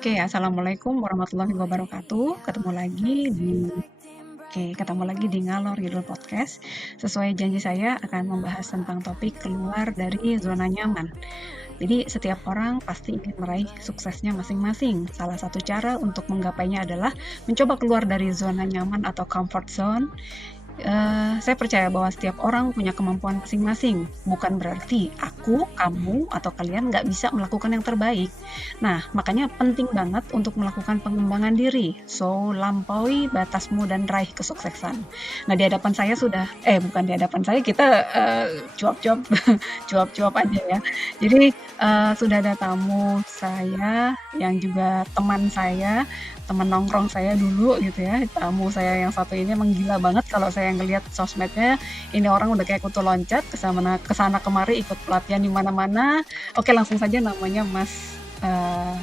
Oke, assalamualaikum warahmatullahi wabarakatuh. Ketemu lagi di Ngalor Ngidul Podcast. Sesuai janji saya akan membahas tentang topik keluar dari zona nyaman. Jadi setiap orang pasti ingin meraih suksesnya masing-masing. Salah satu cara untuk menggapainya adalah mencoba keluar dari zona nyaman atau comfort zone. Saya percaya bahwa setiap orang punya kemampuan masing-masing. Bukan berarti aku, kamu, atau kalian nggak bisa melakukan yang terbaik. Nah, makanya penting banget untuk melakukan pengembangan diri. So, lampaui batasmu dan raih kesuksesan. Nah, di hadapan saya bukan di hadapan saya, kita cuap-cuap, cuap-cuap aja ya. Jadi, sudah ada tamu saya yang juga teman nongkrong saya dulu gitu ya. Tamu saya yang satu ini emang gila banget kalau saya ngelihat sosmednya, ini orang udah kayak kutu loncat ke sana kemari ikut pelatihan di mana-mana. Oke, langsung saja namanya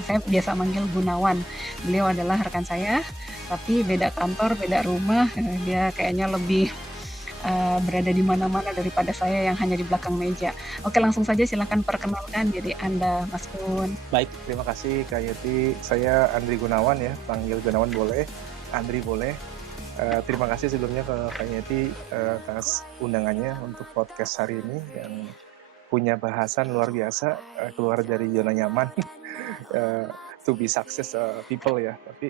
saya biasa manggil Gunawan. Beliau adalah rekan saya, tapi beda kantor, beda rumah. Dia kayaknya lebih berada di mana-mana daripada saya yang hanya di belakang meja. Oke, langsung saja silakan perkenalkan diri Anda, Mas Gun. Baik, terima kasih Kak Yeti. Saya Andri Gunawan ya, panggil Gunawan boleh, Andri boleh. Terima kasih sebelumnya ke Kak Yeti atas undangannya untuk podcast hari ini yang punya bahasan luar biasa, keluar dari zona nyaman, to be success people ya. Tapi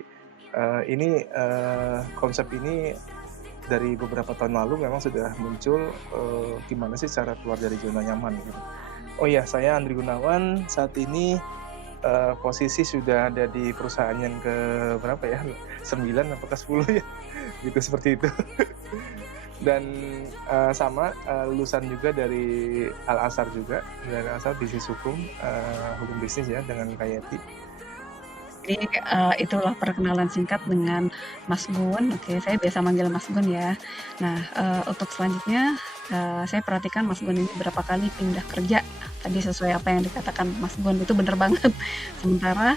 konsep ini dari beberapa tahun lalu memang sudah muncul, gimana sih cara keluar dari zona nyaman gitu. Oh iya, saya Andri Gunawan, saat ini posisi sudah ada di perusahaan yang ke berapa ya, 9 apakah 10 ya, gitu seperti itu. Dan lulusan juga dari Al-Azhar juga, dari Al-Azhar bisnis hukum bisnis ya dengan Kak Yeti. Jadi, itulah perkenalan singkat dengan Mas Gun. Oke, saya biasa manggil Mas Gun ya. Nah, untuk selanjutnya, saya perhatikan Mas Gun ini berapa kali pindah kerja. Tadi sesuai apa yang dikatakan Mas Gun, itu bener banget. Sementara,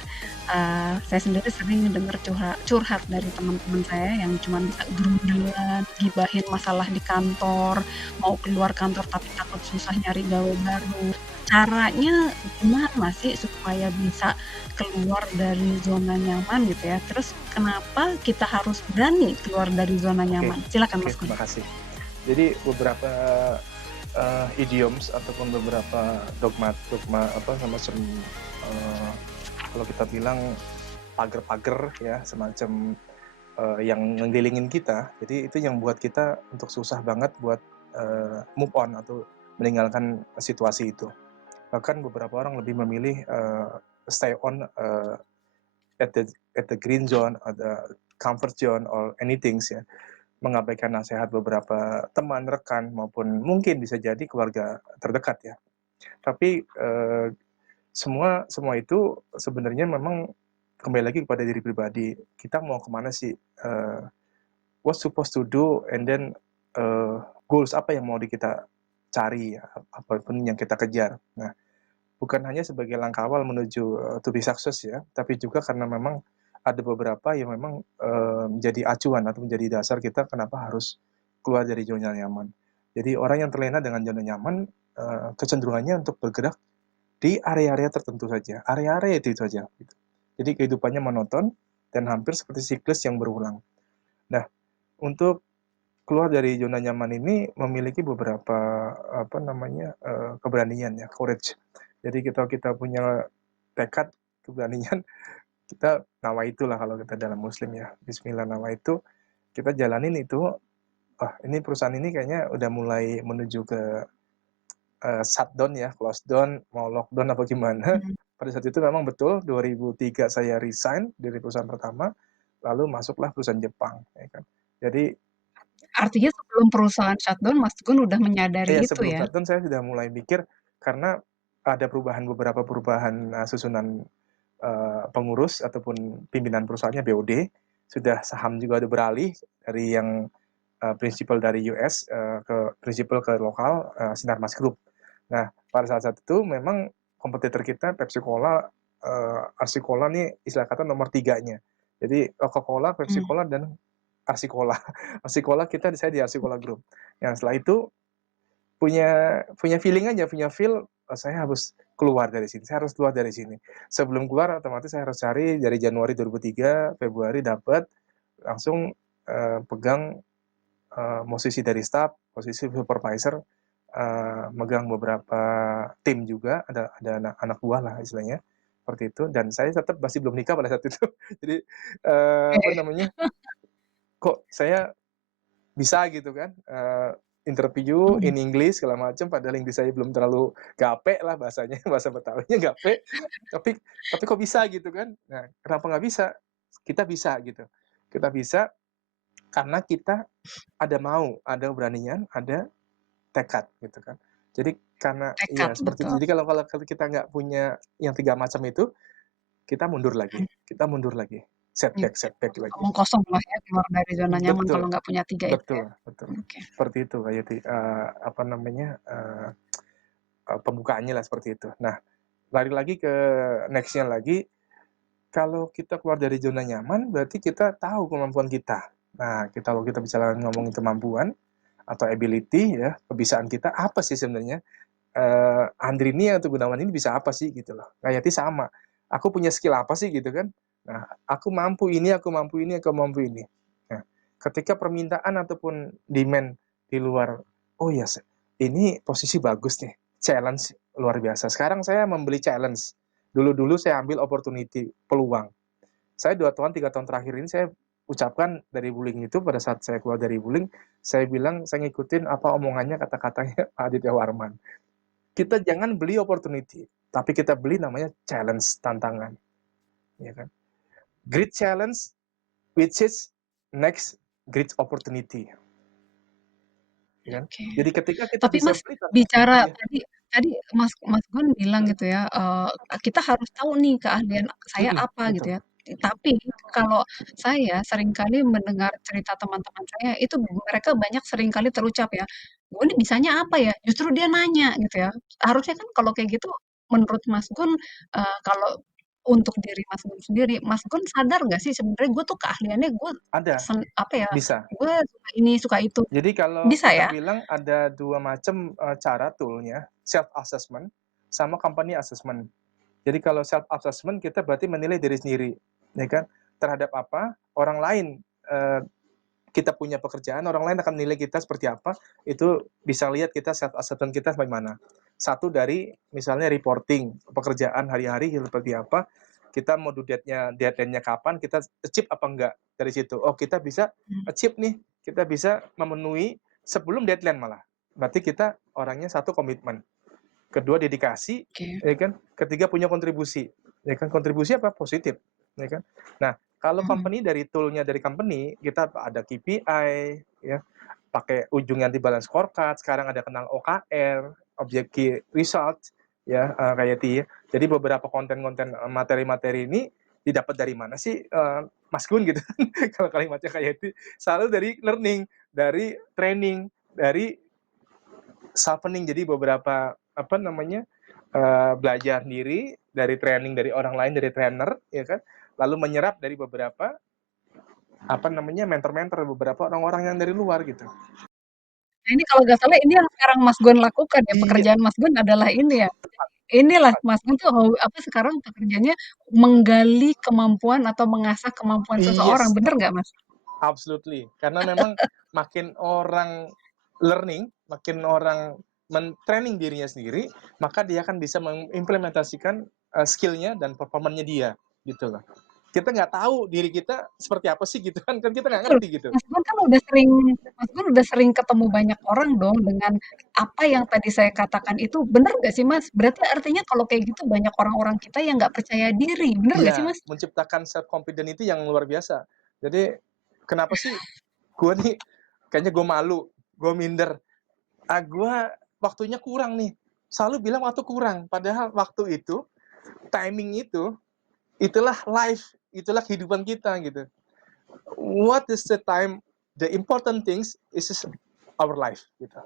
saya sendiri sering dengar curhat dari teman-teman saya yang cuma bisa gerundelan, gibahin masalah di kantor, mau keluar kantor tapi takut susah nyari gawe baru. Caranya gimana sih supaya bisa keluar dari zona nyaman gitu ya. Terus kenapa kita harus berani keluar dari zona nyaman? Silakan Oke, Mas Gun. terima kasih. Jadi beberapa idioms ataupun beberapa dogma apa semacam kalau kita bilang pagar-pagar ya, semacam yang ngelilingin kita. Jadi itu yang buat kita untuk susah banget buat move on atau meninggalkan situasi itu. Bahkan beberapa orang lebih memilih stay on at the green zone, atau comfort zone or anything ya, mengabaikan nasihat beberapa teman, rekan maupun mungkin bisa jadi keluarga terdekat ya. Tapi semua itu sebenarnya memang kembali lagi kepada diri pribadi. Kita mau kemana sih? What supposed to do, and then goals apa yang mau kita cari ya, apapun yang kita kejar. Nah, bukan hanya sebagai langkah awal menuju to be success ya, tapi juga karena memang ada beberapa yang memang menjadi acuan atau menjadi dasar kita kenapa harus keluar dari zona nyaman. Jadi orang yang terlena dengan zona nyaman kecenderungannya untuk bergerak di area-area tertentu saja, area-area itu saja. Gitu. Jadi kehidupannya monoton dan hampir seperti siklus yang berulang. Nah, untuk keluar dari zona nyaman ini memiliki beberapa keberanian ya, courage. Jadi kita punya tekad, keberanian, kita nawaitulah kalau kita dalam muslim ya, bismillah nawaitu, kita jalanin itu. Ini perusahaan ini kayaknya udah mulai menuju ke shutdown ya, close down, mau lockdown apa gimana. Pada saat itu memang betul 2003 saya resign dari perusahaan pertama, lalu masuklah perusahaan Jepang ya kan. Jadi Artinya sebelum perusahaan shutdown, Mas Gun udah menyadari iya, itu sebelum ya? shutdown saya sudah mulai mikir karena ada beberapa perubahan susunan pengurus ataupun pimpinan perusahaannya BOD, sudah saham juga udah beralih dari yang prinsipal dari US ke prinsipal ke lokal Sinarmas Group. Nah, pada saat itu memang kompetitor kita Pepsi Cola, Arsi-Cola nih istilah kata nomor 3-nya. Jadi Coca-Cola, Pepsi Cola, dan Arsi-Cola. Arsi-Cola saya di Arsi-Cola Group. Yang setelah itu punya feeling aja, punya feel saya harus keluar dari sini, saya harus keluar dari sini. Sebelum keluar otomatis saya harus cari dari Januari 2003, Februari dapat, langsung, pegang, posisi dari staff, posisi supervisor, megang beberapa tim juga, ada anak buah lah istilahnya, seperti itu. Dan saya tetap masih belum nikah pada saat itu. Jadi, apa Oke. namanya, kok saya bisa gitu kan, interview Mhm. in English segala macam, padahal Inggris saya belum terlalu gape lah bahasanya, bahasa Betawinya gape, tapi tapi kok bisa gitu kan. Nah, kenapa nggak bisa? Kita bisa gitu. Kita bisa karena kita ada mau, ada keberanian, ada tekad gitu kan. Jadi karena Tekad, iya seperti itu. betul. Jadi kalau kalau kalau kita nggak punya yang 3 macam itu, Mhm. kita mundur lagi, setback Gitu. setback lagi. Omong kosong lah ya, keluar dari zona nyaman kalau Betul nggak punya 3 itu ya. betul betul. Oke. Seperti itu Kak Yati, apa namanya, pembukaannya lah seperti itu. Nah, lari lagi ke next-nya lagi, kalau kita keluar dari zona nyaman berarti kita tahu kemampuan kita. Nah, kalau kita bicara ngomongin kemampuan atau ability ya, kebisaan kita apa sih sebenarnya, Andrini atau Gunawan ini bisa apa sih gitu loh. Kayati sama, aku punya skill apa sih gitu kan. Nah, aku mampu ini, aku mampu ini, aku mampu ini. Nah, ketika permintaan ataupun demand di luar, oh ya ini posisi bagus nih, challenge luar biasa. Sekarang saya membeli challenge. Dulu-dulu saya ambil opportunity, peluang. Saya 2 tahun, 3 tahun terakhir ini saya ucapkan dari bullying itu pada saat saya keluar dari bullying, saya bilang saya ngikutin apa omongannya, kata-katanya Pak Aditya Warman. Kita jangan beli opportunity, tapi kita beli namanya challenge, tantangan, ya kan. Great challenge, which is next great opportunity, ya kan. Oke. Jadi ketika kita Tapi bisa Mas, beli tantangan, bicara ya, tadi tadi Mas Mas Gun bilang gitu ya, kita harus tahu nih keahlian saya apa gitu betul. ya. Tapi kalau saya seringkali mendengar cerita teman-teman saya itu mereka banyak seringkali terucap ya, "Gue ini bisanya apa ya?" Justru dia nanya gitu ya. Harusnya kan kalau kayak gitu menurut Mas Gun, kalau untuk diri Mas Gun sendiri, Mas Gun sadar nggak sih sebenarnya gue tuh keahliannya gue Ada, apa ya, bisa. gue suka ini, suka itu. Jadi kalau Bisa kita ya? bilang ada 2 macam, cara tool-nya, self assessment sama company assessment. Jadi kalau self assessment kita berarti menilai diri sendiri, ya kan, terhadap apa, orang lain, eee, kita punya pekerjaan, orang lain akan menilai kita seperti apa, itu bisa lihat kita self assessment kita bagaimana. Satu dari misalnya reporting, pekerjaan hari-hari seperti apa, kita mau deadline-nya kapan, kita achieve apa enggak dari situ. Oh, kita bisa Mmm, achieve nih, kita bisa memenuhi sebelum deadline malah. Berarti kita orangnya satu komitmen. Kedua dedikasi, oke. ya kan. Ketiga punya kontribusi, ya kan. Kontribusi apa? Positif, ya kan. Nah, kalau Mhm, company dari tool-nya dari company, kita ada KPI, ya, pakai ujungnya nanti balance scorecard, sekarang ada kenal OKR, Object Key Result, ya, kayak itu ya. Jadi beberapa konten-konten, materi-materi ini didapat dari mana sih, Mas Gun gitu kan, kalau kalimatnya kayak itu. Selalu dari learning, dari training, dari sharpening. Jadi beberapa apa namanya, belajar sendiri dari training dari orang lain, dari trainer, ya kan. Lalu menyerap dari beberapa apa namanya, mentor-mentor, beberapa orang-orang yang dari luar gitu. nah ini kalau nggak salah ini yang sekarang Mas Gun lakukan ya, Iya, pekerjaan Mas Gun adalah ini ya, tepat inilah tepat. Mas Gun tuh apa sekarang pekerjaannya menggali kemampuan atau mengasah kemampuan seseorang, Yes, bener nggak Mas? absolutely. Karena memang makin orang learning, makin orang men-training dirinya sendiri, maka dia akan bisa mengimplementasikan, skill-nya dan performanya dia, gitu loh. Kita nggak tahu diri kita seperti apa sih gitu kan, kan kita nggak Betul, ngerti gitu. Mas Gun kan Mas Gun udah sering ketemu banyak orang dong dengan apa yang tadi saya katakan itu, bener nggak sih Mas? Berarti artinya kalau kayak gitu banyak orang-orang kita yang nggak percaya diri, bener nggak sih Iya, Mas? menciptakan self confident itu yang luar biasa. Jadi, kenapa sih gue nih kayaknya gue malu, gue minder, gue waktunya kurang nih, selalu bilang waktu kurang, padahal waktu itu, timing itu, itulah life, itulah kehidupan kita gitu. What is the time, the important things is our life gitu.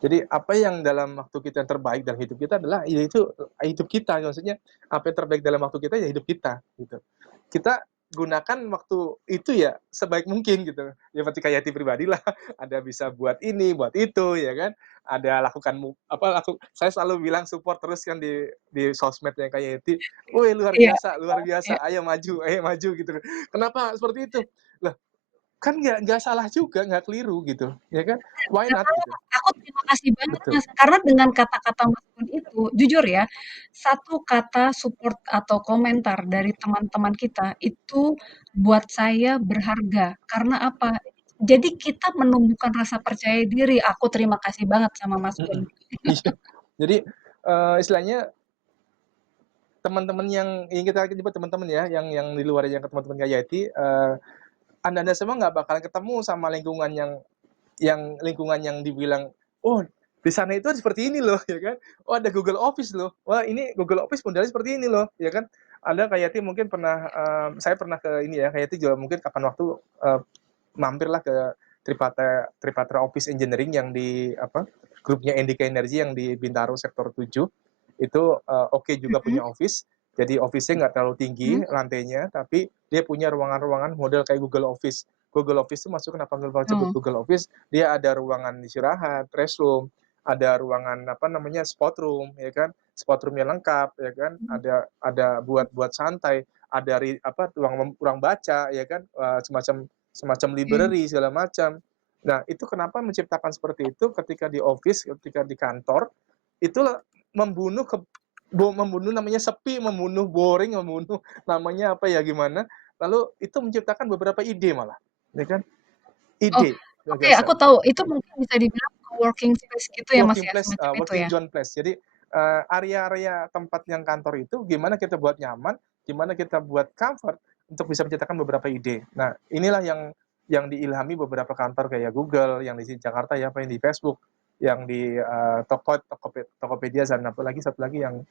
Jadi apa yang dalam waktu kita yang terbaik dalam hidup kita adalah yaitu hidup kita, maksudnya apa yang terbaik dalam waktu kita ya hidup kita gitu. Kita gunakan waktu itu ya sebaik mungkin gitu. Ya seperti kayak Yati pribadi lah, ada bisa buat ini, buat itu, ya kan. Ada lakukan saya selalu bilang support terus kan di sosmednya kayak Yati, "Woi Iya, luar biasa, iya. ayo maju," gitu. Kenapa seperti itu? Lah, kan nggak salah juga, nggak keliru gitu, ya kan. Why Nggak not salah, gitu. aku terima kasih banget, Betul. Mas, karena dengan kata-kata Mas Gun itu, jujur ya, satu kata support atau komentar dari teman-teman kita itu buat saya berharga. Karena apa? Jadi kita menumbuhkan rasa percaya diri. Aku terima kasih banget sama Mas Gun. Mhm. Iya. Jadi, istilahnya teman-teman yang kita nyebut teman-teman ya, yang di luar yang teman-teman kayak Yati, Anda-Anda semua nggak bakalan ketemu sama lingkungan yang dibilang, "Oh, di sana itu seperti ini loh," ya kan. "Oh, ada Google Office loh. Wah, ini Google Office modelnya seperti ini loh," ya kan. Anda kayak Yati mungkin pernah, saya pernah ke ini ya, kayak Yati juga mungkin kapan waktu, mampirlah ke Tripatra Office Engineering yang di apa, grupnya Andika Energy yang di Bintaro Sektor 7. Itu, oke juga Mhm, punya office, jadi office-nya nggak terlalu tinggi mhm. lantainya, tapi dia punya ruangan-ruangan model kayak Google Office. Google Office itu masuk kenapa disebut Oh, Google Office, dia ada ruangan istirahat, restroom, ada ruangan apa namanya, sport room, ya kan, sport room-nya lengkap, ya kan, mhm, ada buat santai, ada ruang baca, ya kan, semacam semacam oke. library segala macam. Nah, itu kenapa menciptakan seperti itu ketika di office, ketika di kantor, itu membunuh ke membunuh namanya sepi, membunuh boring, membunuh namanya apa ya, gimana, lalu itu menciptakan beberapa ide malah, ya kan, Oh, ide oke, aku gagasan. tahu. Itu mungkin bisa dibilang co-working space gitu ya, Mas, Working ya? place, Semacam itu working ya? zone place. Jadi, area-area tempat yang kantor itu gimana kita buat nyaman, gimana kita buat comfort untuk bisa menciptakan beberapa ide. Nah, inilah yang diilhami beberapa kantor kayak Google, yang di Jakarta ya, apa yang di Facebook, yang di, Tokopedia dan apalagi satu lagi yang,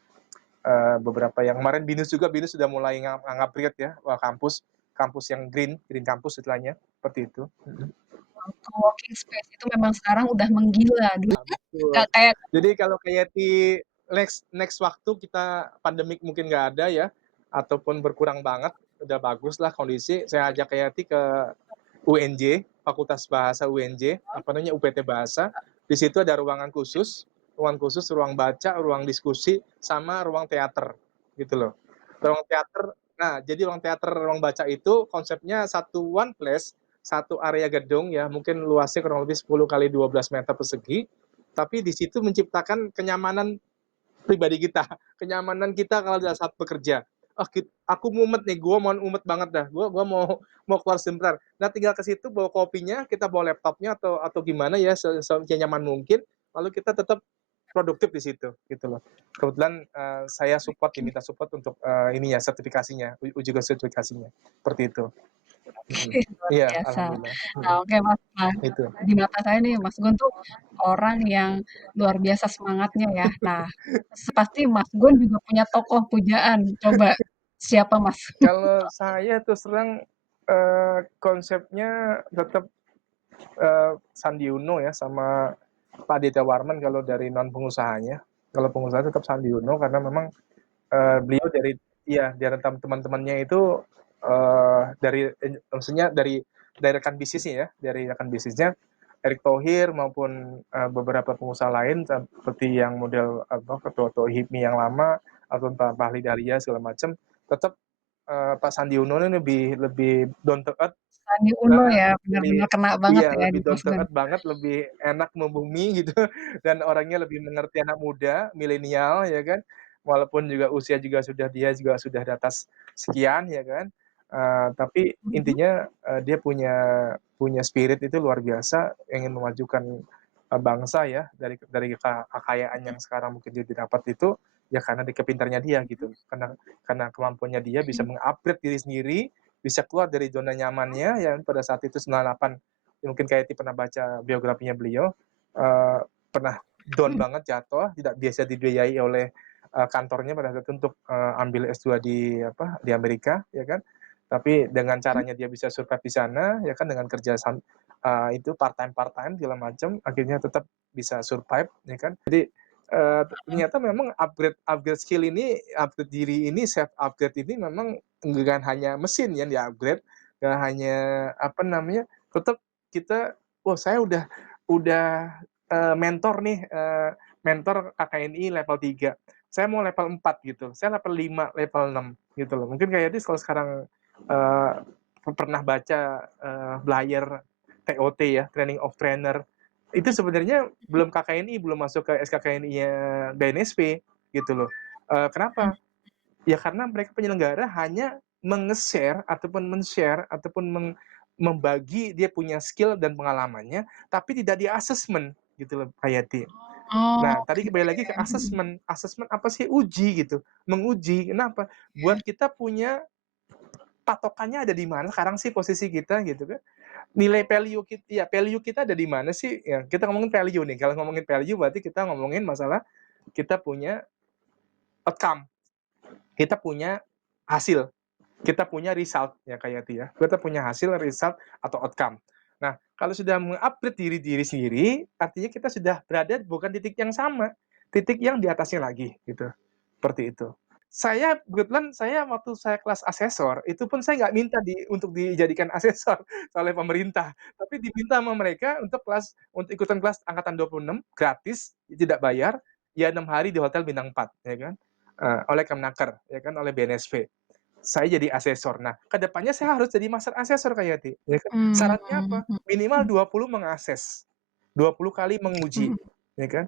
beberapa yang kemarin BINUS sudah mulai ngupgrade ya, kampus kampus yang green campus istilahnya, seperti itu. Mhm. Co-working space itu memang sekarang udah menggila, dulu Betul. nggak kayak Jadi kalau kayak di next next waktu kita pandemik mungkin nggak ada ya, ataupun berkurang banget, udah bagus lah kondisi, saya ajak kayak Yati ke UNJ, Fakultas Bahasa UNJ, apa namanya, UPT Bahasa. Di situ ada ruangan khusus, ruang baca, ruang diskusi, sama ruang teater, gitu loh. Ruang teater nah, jadi ruang teater, ruang baca itu konsepnya satu one place, satu area gedung ya, mungkin luasnya kurang lebih 10 kali 12 meter persegi, tapi di situ menciptakan kenyamanan pribadi kita, kenyamanan kita kalau saat bekerja. Oh, aku mumet nih, gue mau mumet banget dah, gue mau keluar sebentar. Nah, tinggal ke situ bawa kopinya, kita bawa laptopnya atau gimana ya, senyaman mungkin, lalu kita tetap produktif di situ, gitu loh. Kebetulan saya diminta support untuk ini ya sertifikasinya, uji sertifikasinya, seperti itu. Mhm. luar Iya, biasa. alhamdulillah. Nah, Mhm. oke, Mas. Nah, Itu. di mata saya nih, Mas Gun tuh orang yang luar biasa semangatnya ya. Nah, pasti Mas Gun juga punya tokoh pujaan. Coba siapa, Mas? Kalau saya terus terang konsepnya tetap Sandi Uno ya sama Pak Aditya Warman kalau dari non pengusahanya. Kalau pengusaha tetap Sandi Uno karena memang beliau dari teman-temannya itu maksudnya dari rekan bisnisnya ya, dari rekan bisnisnya Erick Thohir maupun beberapa pengusaha lain seperti yang model apa ketua-ketua HIPMI yang lama atau Pak Fahri Daria segala macam, tetap Pak Sandi Uno ini lebih lebih down to earth. Sandi Uno Heeh, ya, lebih benar-benar kena banget iya, ya lebih di down Mas to Gun. earth banget, lebih enak membumi gitu, dan orangnya lebih mengerti anak muda, milenial ya kan. Walaupun juga usia dia juga sudah di atas sekian ya kan, tapi Mhm. intinya, dia punya punya spirit itu luar biasa, ingin memajukan, bangsa ya, dari kekayaan yang sekarang mungkin dia didapat itu, ya karena kepintarannya dia gitu. Karena kemampuannya dia bisa meng-upgrade diri sendiri, bisa keluar dari zona nyamannya ya pada saat itu 98, ya mungkin kayak pernah baca biografinya beliau, pernah down banget, jatuh, tidak biasa dibiayai oleh kantornya pada saat itu untuk ambil S2 di Amerika ya kan, tapi dengan caranya dia bisa survive di sana ya kan, dengan kerja itu part time segala macam, akhirnya tetap bisa survive ya kan. Jadi Ternyata memang upgrade skill ini, upgrade diri ini, self upgrade ini memang bukan hanya mesin yang di-upgrade, nggak hanya apa namanya, tetap kita, "Wah saya udah, mentor nih, mentor KKNI level 3, saya mau level 4," gitu, "saya level 5, level 6," gitu loh. Mungkin kayak Yadi kalau sekarang, eee, pernah baca, Belajar TOT ya, Training of Trainer, itu sebenarnya belum KKNI, belum masuk ke SKKNI-nya BNSP gitu loh. Kenapa? Ya karena mereka penyelenggara hanya menge-share ataupun men-share ataupun membagi dia punya skill dan pengalamannya, tapi tidak di-assessment gitu loh, Kak Yati. Oh, Nah, tadi oke. kembali lagi ke assessment. Assessment apa sih? Uji gitu, menguji. Kenapa? Buat kita punya patokannya ada di mana sekarang sih posisi kita gitu kan. Nilai value kita ada di mana sih? Ya, kita ngomongin value nih. Kalau ngomongin value berarti kita ngomongin masalah kita punya outcome, kita punya hasil, kita punya result ya kayak itu ya. Kita punya hasil, result atau outcome. Nah, kalau sudah meng-upgrade diri sendiri, artinya kita sudah berada bukan titik yang sama, titik yang di atasnya lagi gitu. Seperti itu. Kebetulan saya waktu saya kelas asesor, itu pun saya nggak minta untuk dijadikan asesor oleh pemerintah, tapi diminta sama mereka untuk ikutan kelas angkatan 26 gratis, tidak bayar, ya 6 hari di Hotel Bintang 4 ya kan, oleh Kemnaker ya kan, oleh BNSP. Saya jadi asesor. Nah, ke depannya saya harus jadi master asesor Kak Yati, ya kan. Mmm, Syaratnya apa? mhm Minimal 20 mengakses, 20 kali menguji, mhm. ya kan.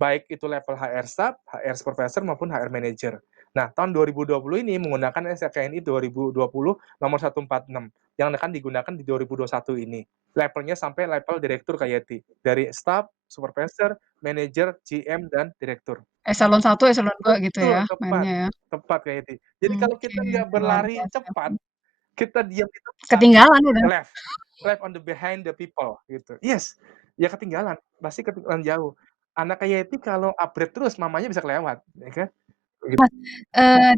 Baik itu level HR staff, HR supervisor maupun HR manager. Nah, tahun 2020 ini menggunakan SKKNI 2020 nomor 146 yang akan digunakan di 2021 ini. Levelnya sampai level direktur Kak Yati, dari staff, supervisor, manager, GM, dan direktur. Eselon 1, eselon 2 gitu Betul, ya tepat, mainnya ya? tepat Kak Yati. Jadi kalau Oke, kita nggak luar berlari biasa. cepat, kita diam di tempat, Ketinggalan udah. left, left on the behind the people gitu. Yes, ya ketinggalan, pasti ketinggalan jauh. Anak kayak itu kalau upgrade terus mamanya bisa kelewat, ya kan? Begitu. Mas,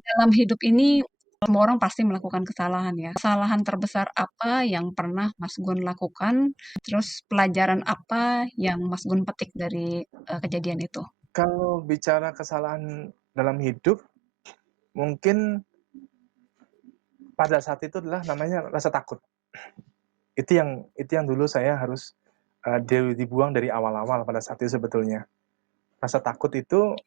dalam hidup ini semua orang pasti melakukan kesalahan ya. Kesalahan terbesar apa yang pernah Mas Gun lakukan? Terus pelajaran apa yang Mas Gun petik dari, kejadian itu? Kalau bicara kesalahan dalam hidup, mungkin pada saat itu adalah namanya rasa takut. Itu yang dulu saya harus, dibuang dari awal-awal pada saat itu sebetulnya. Rasa takut itu,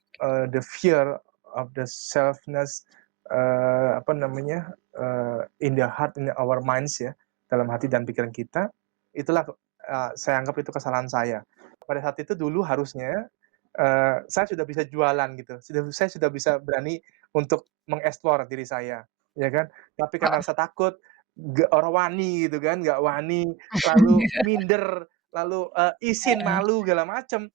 the fear of the selfness, apa namanya, in the heart, in our minds ya, dalam hati dan pikiran kita, itulah, saya anggap itu kesalahan saya. Pada saat itu dulu harusnya, saya sudah bisa jualan gitu, saya sudah bisa berani untuk mengeksplor diri saya, ya kan. Tapi karena Heeh. rasa takut, orang wani gitu kan, nggak wani, lalu minder, lalu, izin, malu, segala macem.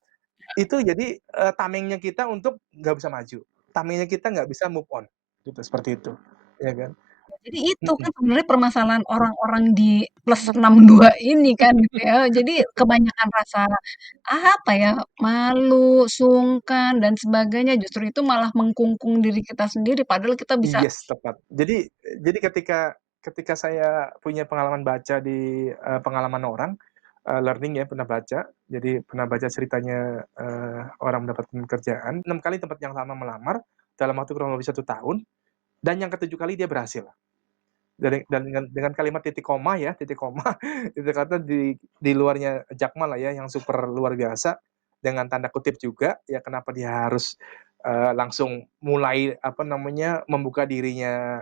Itu jadi, tamengnya kita untuk nggak bisa maju, tamengnya kita nggak bisa move on, gitu, seperti itu, ya kan? Jadi itu Mhm. kan sebenarnya permasalahan orang-orang di +62 ini kan gitu ya. Jadi kebanyakan rasa, apa ya, malu, sungkan, dan sebagainya, justru itu malah mengkungkung diri kita sendiri, padahal kita bisa Yes, tepat. Jadi ketika saya punya pengalaman baca di, pengalaman orang, learning ya, pernah baca, jadi pernah baca ceritanya, orang mendapatkan pekerjaan, 6 kali tempat yang sama melamar, dalam waktu kurang lebih 1 tahun, dan yang ke-7 kali dia berhasil. Dan dengan kalimat titik koma ya, titik koma, itu kata di luarnya Jakmal lah ya, yang super luar biasa, dengan tanda kutip juga, ya kenapa dia harus, langsung mulai, apa namanya, membuka dirinya,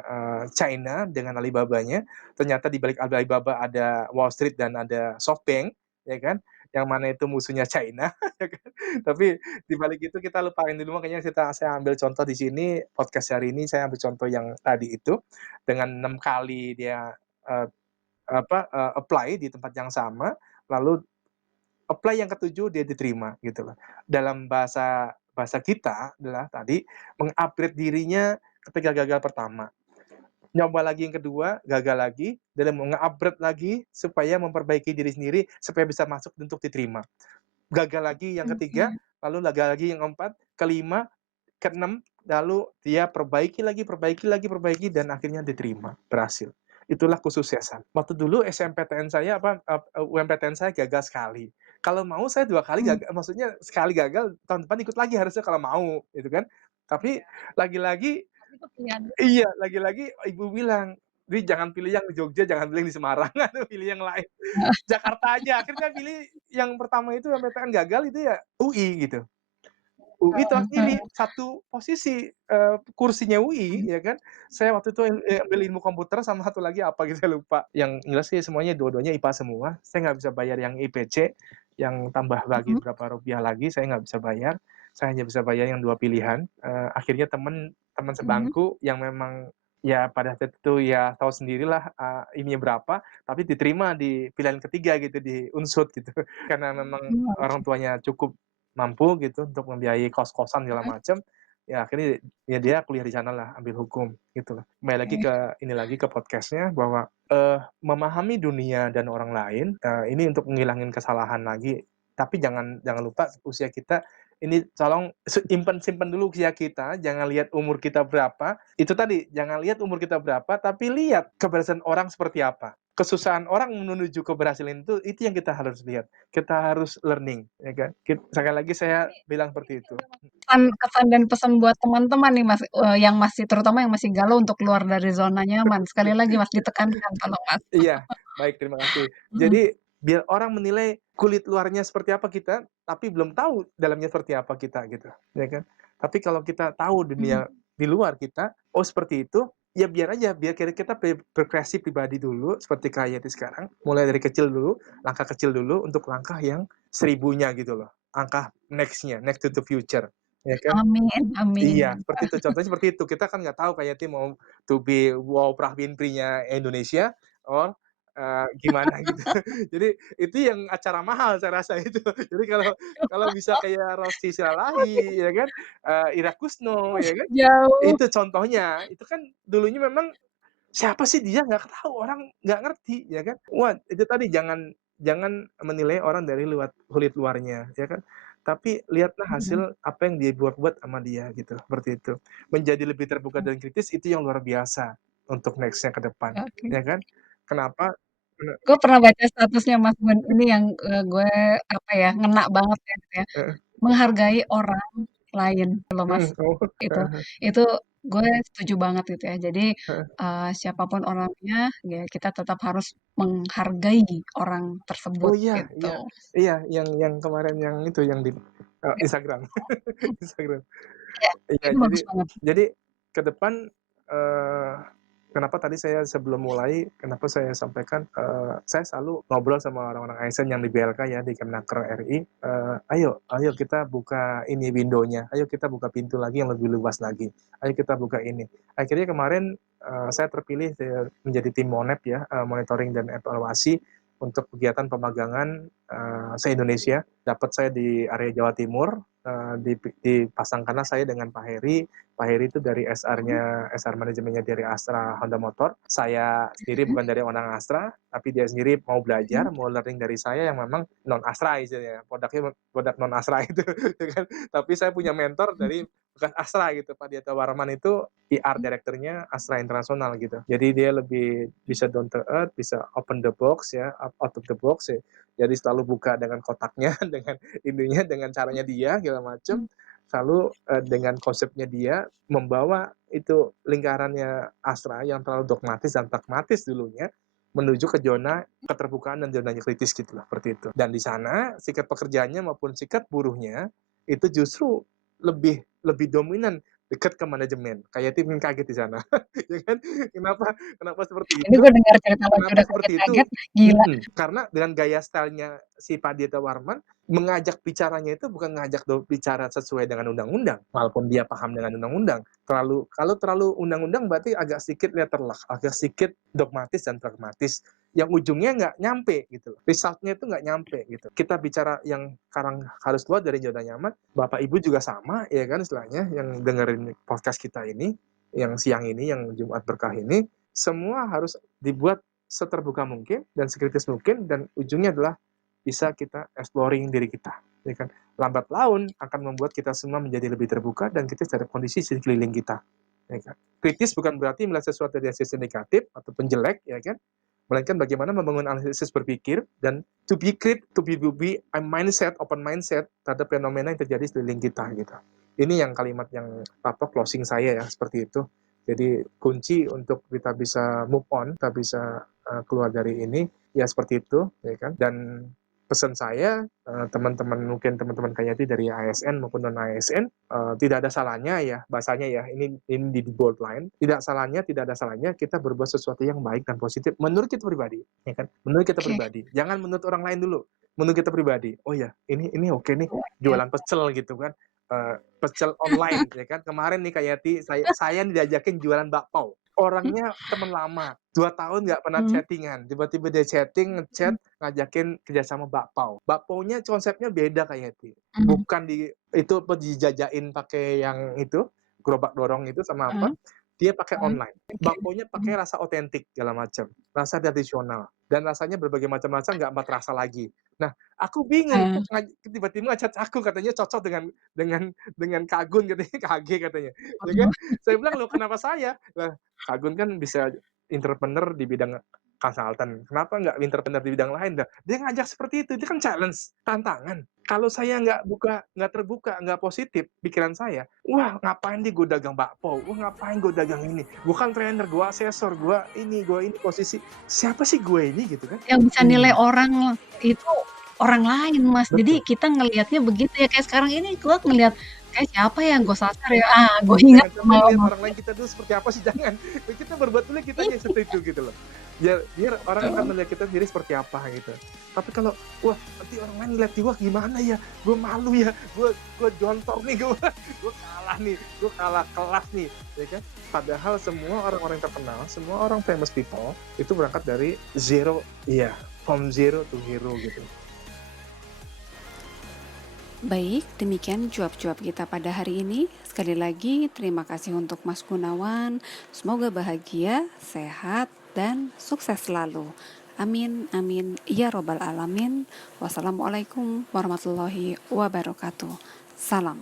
China dengan Alibaba-nya, ternyata di balik Alibaba ada Wall Street dan ada SoftBank, ya kan, yang mana itu musuhnya China, ya kan. Tapi di balik itu kita lupain dulu, makanya saya ambil contoh di sini, podcast hari ini saya ambil contoh yang tadi itu, dengan 6 kali dia, eee, apply di tempat yang sama, lalu apply yang ketujuh dia diterima gitu loh. Dalam bahasa bahasa kita adalah tadi meng-upgrade dirinya ketika gagal pertama, nyoba lagi yang kedua, gagal lagi, dan nge-upgrade lagi supaya memperbaiki diri sendiri supaya bisa masuk untuk diterima. Gagal lagi yang ketiga, oke. lalu gagal lagi yang keempat, kelima, keenam, lalu dia perbaiki lagi, perbaiki, dan akhirnya diterima, berhasil. Itulah kesuksesan. Waktu dulu SMPTN saya UMPTN saya gagal sekali. Kalau mau saya 2 kali gagal, maksudnya sekali gagal, tahun depan ikut lagi harusnya kalau mau, gitu kan. Tapi lagi-lagi Tapi itu pilihan. iya, lagi-lagi ibu bilang, "Ri, jangan pilih yang di Jogja, jangan pilih yang di Semarang, pilih yang lain, Jakarta aja." Akhirnya pilih yang pertama itu, yang PTN gagal itu ya UI gitu. UI terpilih satu posisi, kursinya UI ya kan. Saya waktu itu ambil ilmu komputer sama satu lagi apa gitu saya lupa. Yang jelas sih semuanya dua-duanya IPA semua. Saya nggak bisa bayar yang IPC, yang tambah lagi berapa rupiah lagi, saya nggak bisa bayar. Saya hanya bisa bayar yang 2 pilihan. Akhirnya teman sebangku yang memang ya pada saat itu ya tahu sendirilah, ininya berapa, tapi diterima di pilihan ketiga gitu, di Unsud gitu. Karena memang orang tuanya cukup mampu gitu untuk membiayai kos-kosan segala macam, ya akhirnya ya dia kuliah di sana lah, ambil hukum gitu loh. Kembali lagi ke podcast-nya bahwa memahami dunia dan orang lain, ini untuk ngilangin kesalahan lagi, tapi jangan lupa usia kita ini tolong simpen dulu usia kita, jangan lihat umur kita berapa. Itu tadi, jangan lihat umur kita berapa, tapi lihat keberhasilan orang seperti apa. Kesusahan orang menuju keberhasilan itu yang kita harus lihat. Kita harus learning, ya kan. Sekali lagi saya bilang seperti itu. Kesan dan pesan buat teman-teman nih Mas, yang masih terutama yang masih galau untuk keluar dari zona nyaman. Sekali lagi Mas, ditekankan tolong Mas. Iya, baik, terima kasih. Mhm, Jadi biar orang menilai kulit luarnya seperti apa kita, tapi belum tahu dalamnya seperti apa kita gitu, ya kan. Tapi kalau kita tahu mhm. dunia di luar kita, oh seperti itu, ya biar aja, biar kita berkreasi pribadi dulu seperti Kak Yati sekarang, mulai dari kecil dulu, langkah kecil dulu untuk langkah yang seribunya gitu loh. Langkah next-nya, next to the future, ya kan. Amin amin. Iya, seperti itu. Contohnya seperti itu. Kita kan nggak tahu Kak Yati mau to be Oprah Winfrey-nya Indonesia or gimana gitu. Jadi itu yang acara mahal saya rasa itu. Jadi kalau kalau bisa kayak Rossi Silalahi ya kan, Ira Kusno ya kan, Jauh. itu contohnya. Itu kan dulunya memang siapa sih dia, nggak tahu, orang nggak ngerti ya kan. Wah, itu tadi jangan jangan menilai orang dari kulit luarnya ya kan, tapi lihatlah Mhm, hasil apa yang dia buat sama dia gitu, seperti itu. Menjadi lebih terbuka dan kritis itu yang luar biasa untuk next-nya ke depan, oke. ya kan. Kenapa? Gue pernah baca statusnya Mas Gun ini yang, gue apa ya, ngena banget ya gitu ya, Heeh, menghargai orang lain gitu loh Mas, oh, itu. heeh Itu gue setuju banget gitu ya. Jadi, heeh. siapa pun orangnya, ya kita tetap harus menghargai orang Oh tersebut iya gitu. iya iya, yang kemarin yang itu yang di, Instagram. Mhm, Instagram. iya, Iya, itu bagus banget. jadi ke depan, kenapa tadi saya sebelum mulai, kenapa saya sampaikan, saya selalu ngobrol sama orang-orang ASN yang di BLK ya, di Kemnaker RI, "Ayo ayo kita buka ini window-nya, ayo kita buka pintu lagi yang lebih luas lagi, ayo kita buka ini." Akhirnya kemarin, saya terpilih menjadi tim Monep ya, monitoring dan evaluasi untuk kegiatan pemagangan, se-Indonesia. Dapat saya di area Jawa Timur, dipasangkanlah saya dengan Pak Heri. Pak Heri itu dari Mhm, SR manajemennya dari Astra Honda Motor. Saya sendiri bukan dari orang Astra, tapi dia sendiri mau mhm, belajar, mau learning dari saya yang memang non Astra istilahnya, produknya produk non Astra itu, ya kan. Tapi saya punya mentor dari mhm, bekas Astra gitu, Pak Dieto Warman itu PR mhm, direkturnya Astra Internasional gitu. Jadi dia lebih bisa down to earth, bisa open the box ya, out of the box ya. Jadi selalu buka dengan kotaknya, dengan ininya, dengan caranya dia segala macam, mhm, selalu dengan konsepnya dia membawa itu lingkarannya Astra yang terlalu dogmatis dan pragmatis dulunya menuju ke zona keterbukaan dan zona kritis gitu lah, seperti itu. Dan di sana sikap pekerjaannya maupun sikap buruhnya itu justru lebih lebih dominan dekat ke manajemen. Kayak tim kaget di sana, ya kan? Kenapa kenapa seperti ini itu? gue dengar cerita lo aja Kenapa udah seperti kaget-kaget, itu? gila. Karena dengan gaya stylenya si Pak Dieter Warman, mengajak bicaranya itu bukan ngajak bicara sesuai dengan undang-undang, walaupun dia paham dengan undang-undang. Kalau terlalu undang-undang berarti agak sedikit letterlock, agak sedikit dogmatis dan pragmatis, yang ujungnya nggak nyampe gitu loh. Result-nya itu nggak nyampe gitu. Kita bicara yang sekarang harus keluar dari zona nyaman, Bapak Ibu juga sama ya kan istilahnya yang dengerin podcast kita ini, yang siang ini, yang Jumat Berkah ini, semua harus dibuat seterbuka mungkin dan sekritis mungkin, dan ujungnya adalah bisa kita exploring diri kita, ya kan. Lambat laun akan membuat kita semua menjadi lebih terbuka dan kritis terhadap kondisi di sekeliling kita, ya kan. Kritis bukan berarti melihat sesuatu dari sisi negatif ataupun jelek, ya kan, melainkan bagaimana membangun analisis berpikir dan to be open mindset terhadap fenomena yang terjadi sekeliling kita gitu. Ini yang kalimat yang closing saya ya, seperti itu. Jadi kunci untuk kita bisa move on, kita bisa keluar dari ini ya seperti itu, ya kan. Dan pesan saya, teman-teman mungkin teman-teman Kayati dari ASN maupun non ASN, tidak ada salahnya ya bahasanya ya, ini di bold line, tidak ada salahnya kita berbuat sesuatu yang baik dan positif menurut kita pribadi, ya kan. Menurut kita Oke. pribadi, jangan menurut orang lain dulu, menurut kita pribadi. Oh ya, ini oke nih, Ya. jualan pecel gitu kan, pecel online ya kan. Kemarin nih Kayati, saya diajakin jualan bakpao. Orangnya teman lama, 2 tahun nggak pernah Mhm. chatting-an, tiba-tiba dia chatting, ngechat, ngajakin kerjasama bakpao. Bakpaonya konsepnya beda Kayati, Mhm. bukan itu dijajain pakai yang itu, gerobak dorong itu sama Heeh. apa, dia pakai Heeh. online. Oke. Bakpaonya Mhm. pakai rasa otentik segala macam, rasa tradisional, dan rasanya berbagai macam rasa, nggak 4 rasa lagi. Nah, aku bingung Heeh. kok tiba-tiba nge-chat aku katanya cocok dengan Kak Gun katanya, KG katanya, ya kan. Waduh. Saya bilang, "Loh kenapa saya?" Lah, Kak Gun kan bisa entrepreneur di bidang konsultan, kenapa nggak entrepreneur di bidang lain? Lah, dia ngajak seperti itu kan challenge, tantangan. Kalau saya nggak terbuka, nggak positif pikiran saya, wah ngapain nih gue dagang bakpao, wah ngapain gue dagang ini, gue kan trainer, gue asesor, gue ini posisi, siapa sih gue ini gitu kan. Yang bisa nilai orang itu orang lain, Mas. Jadi Betul. kita ngelihatnya begitu ya, kayak sekarang ini gua ngelihat, kayak siapa ya yang gua sasar ya, gua Oh, ingat jangan sampai ngelihat lama-lama. orang lain kita dulu seperti apa sih, jangan. Kita berbuat dulu kitanya Iya. seperti itu gitu loh. Biar orang akan Heeh. melihat kita sendiri seperti apa gitu. Tapi kalau, wah nanti orang lain ngeliat wah gimana ya, gue malu ya, gue jontor nih, gue kalah nih, gue kalah kelas nih, ya kan. Padahal semua orang-orang terkenal, semua orang famous people itu berangkat dari zero, iya, from zero to hero gitu. Baik, demikian cuap-cuap kita pada hari ini. Sekali lagi, terima kasih untuk Mas Gunawan. Semoga bahagia, sehat, dan sukses selalu. Amin, amin, ya robbal alamin. Wassalamualaikum warahmatullahi wabarakatuh. Salam.